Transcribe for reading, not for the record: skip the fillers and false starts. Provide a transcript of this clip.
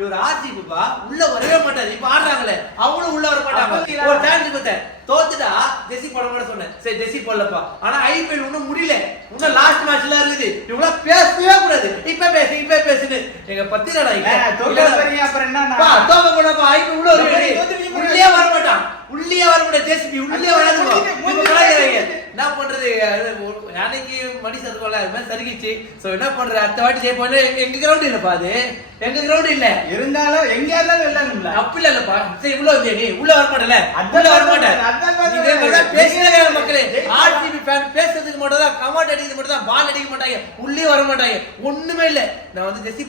இவர் ஆர்சிபிப்பா உள்ள வரவே மாட்டாரு. இப்ப ஆடுறாங்களே அவங்களும் உள்ள வர மாட்டாங்க. ஒரு சான்ஸ் கொடுத்தேன், தோத்துட்டா ஜெர்சி போட மாட்டேன் சொன்னேன். சரி ஜெர்சி போடலப்பா. ஆனா ஐபிஎல் இன்னும் முடியல, இன்னும் லாஸ்ட் மேட்ச்ல இருக்குது. இவங்கள பேசவே கூடாது. இப்ப பேசுன்னு எங்க பத்திரடா அப்புறம் என்ன தோக்க போனப்பா ஐபிஎல் உள்ள உள்ளே வர மாட்டான். உள்ளே வர மாட்டேன். ஜெர்சி உள்ளே வராது. என்ன பண்றது, அன்னைக்கு மடி சதுக்கோல அது மாதிரி சருகிச்சு. சோ என்ன பண்றது, அடுத்த வாட்டி ஜெயிப்போம். எங்க கிரவுண்ட் இல்லப்பா, அது எங்க கிரவுண்ட் இல்ல. இருந்தாலும் எங்க இருந்தாலும் வெல்லணும்ல. அப்ப இல்லப்பா. சரி உள்ள வந்து நீ உள்ள வர மாட்டல, உள்ள வர மாட்டேன். பேசுறதே மக்களே, ஆர்சிபி ஃபேன் பேசுறதுக்கு மட்டும் தான், கமெண்ட் அடிக்கிறது மட்டும் தான், பால் அடிக்க மாட்டாங்க, உள்ளே வர மாட்டாங்க, ஒண்ணுமே இல்ல. நான் வந்து ஜெர்சி